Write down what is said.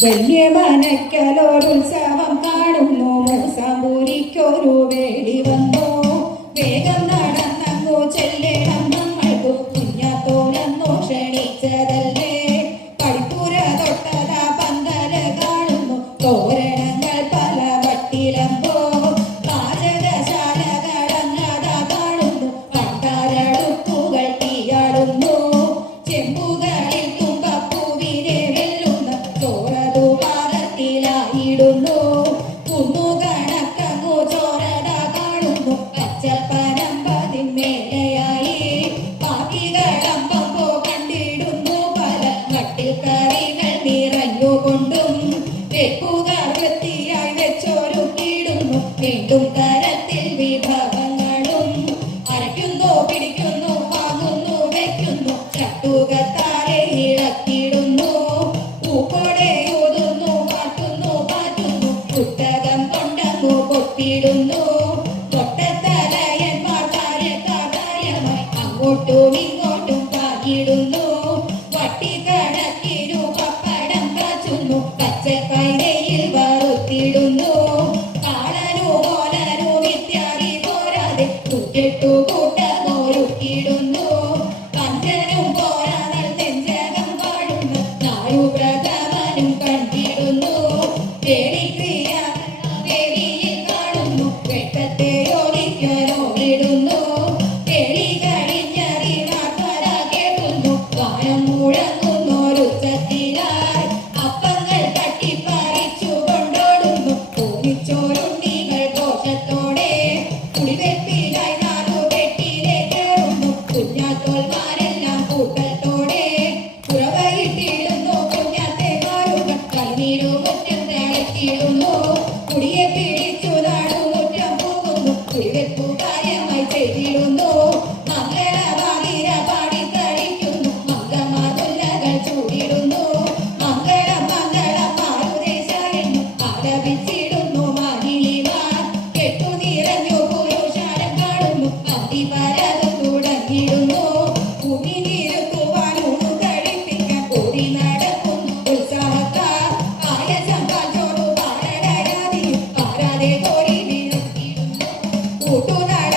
വലിയ മനക്കലോരുത്സവം കാണുന്നു മൂസാമ്പൂരിക്കൊരു വേടി വെപ്പുകൾ വൃത്തിയായി വെച്ചൊരുക്കിയിടുന്നു. വീണ്ടും കരത്തിൽ വിഭവങ്ങളും അരയ്ക്കുന്നു പിടിക്കുന്നു വാങ്ങുന്നു വെക്കുന്നു. ചട്ടുകത്താരെ ഇളക്കിടുന്നു പൂക്കോടെ ഊതുന്നു പാട്ടുന്നു പാറ്റുന്നു പുസ്തകം കൊണ്ടങ്ങു കൊത്തിടുന്നു തൊട്ടത്തലയന്മാർ കാര്യമായി അങ്ങോട്ടും നീടുന്നു കാളനു കോലനു വിദ്യാരി പോരാതെ കുട്ടിട്ടു കൂട്ടനോരുക്കിടുന്നു പഞ്ചനും പോരാതൽ നെഞ്ചകം പാടുന്നു. നായു പ്രഥമനും കണ്ടിടുന്നു. തേടിക്രിയ ദേവിയിൽ കാണുന്നു. വെട്ടത്തെയോ secreto. Của.